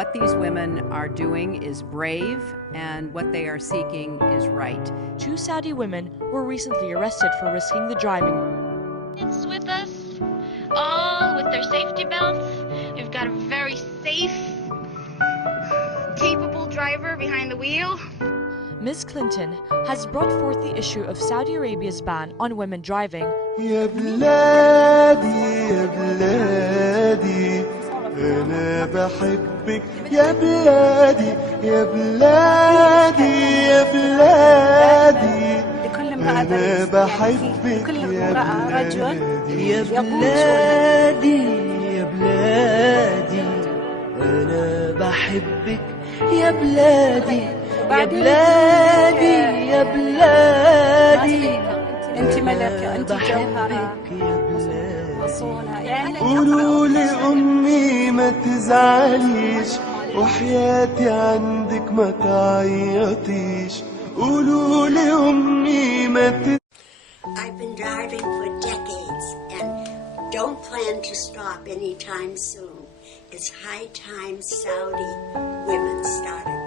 What these women are doing is brave, and what they are seeking is right. 2 Saudi women were recently arrested for risking the driving. It's with us, all with their safety belts. We've got a very safe, capable driver behind the wheel. Ms. Clinton has brought forth the issue of Saudi Arabia's ban on women driving. يا بلادي يا بلادي أنا بحبك يا بلادي يا بلادي يا بلادي أنا بحبك يا بلادي يا بلادي يا بلادي أنا بحبك يا بلادي يا بلادي يا بلادي انت ملكة انت جوهرة قولوا لأمي ما تزعليش وحياتي عندك ما تعيطيش قولوا لأمي ما I've been driving for decades and don't plan to stop anytime soon. It's high time Saudi women started